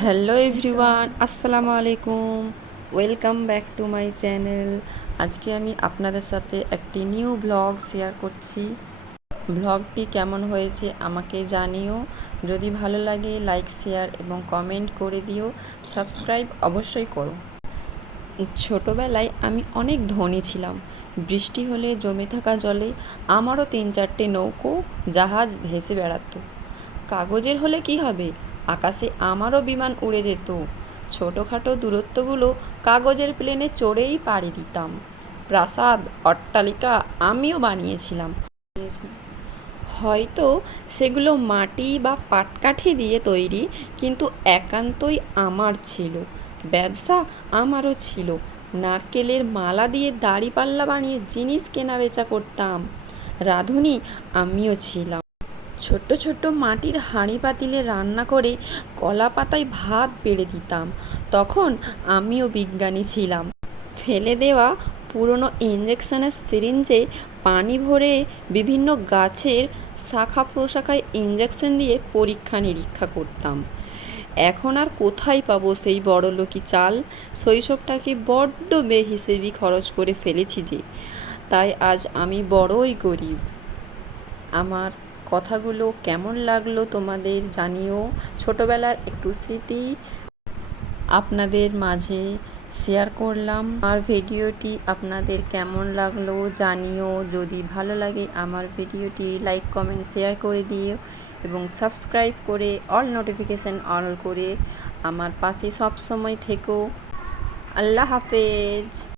Hello everyone, আসসালামু আলাইকুম। Welcome back to my channel. আজকে আমি আপনাদের সাথে একটি নিউ ব্লগ শেয়ার করছি। ব্লগটি কেমন হয়েছে আমাকে জানিও। যদি ভালো লাগে লাইক, শেয়ার এবং কমেন্ট করে দিও। সাবস্ক্রাইব অবশ্যই করো। ছোটোবেলায় আমি অনেক ধনী ছিলাম। বৃষ্টি হলে জমে থাকা জলে আমারও ৩-৪টে নৌকো, জাহাজ ভেসে বেড়াতো। কাগজের হলে কি হবে, আকাশে আমারও বিমান উড়ে যেত। ছোটোখাটো দূরত্বগুলো কাগজের প্লেনে চড়েই পাড়ি দিতাম। প্রাসাদ, অট্টালিকা আমিও বানিয়েছিলাম। হয়তো সেগুলো মাটি বা পাটকাঠি দিয়ে তৈরি, কিন্তু একান্তই আমার ছিল। ব্যবসা আমারও ছিল। নারকেলের মালা দিয়ে দাড়িপাল্লা বানিয়ে জিনিস কেনাবেচা করতাম। রাঁধুনি আমিও ছিলাম। ছোট্ট ছোট্ট মাটির হাঁড়ি পাতিলে রান্না করে কলা পাতায় ভাত বেড়ে দিতাম। তখন আমিও বিজ্ঞানী ছিলাম। ফেলে দেওয়া পুরনো ইঞ্জেকশনের সিরিঞ্জে পানি ভরে বিভিন্ন গাছের শাখা প্রশাখায় ইঞ্জেকশন দিয়ে পরীক্ষা নিরীক্ষা করতাম। এখন আর কোথায় পাবো সেই বড়লোকি চাল? শৈশবটাকে বড্ড বেহিসেবি খরচ করে ফেলেছি যে, তাই আজ আমি বড়ই গরিব। আমার কথাগুলো কেমন লাগলো তোমাদের জানিও। ছোটোবেলার একটু স্মৃতি আপনাদের মাঝে শেয়ার করলাম। আর ভিডিওটি আপনাদের কেমন লাগলো জানিও। যদি ভালো লাগে আমার ভিডিওটি লাইক, কমেন্ট, শেয়ার করে দিও এবং সাবস্ক্রাইব করে অল নোটিফিকেশান অন করে আমার পাশে সব সময় থেকো। আল্লাহ হাফেজ।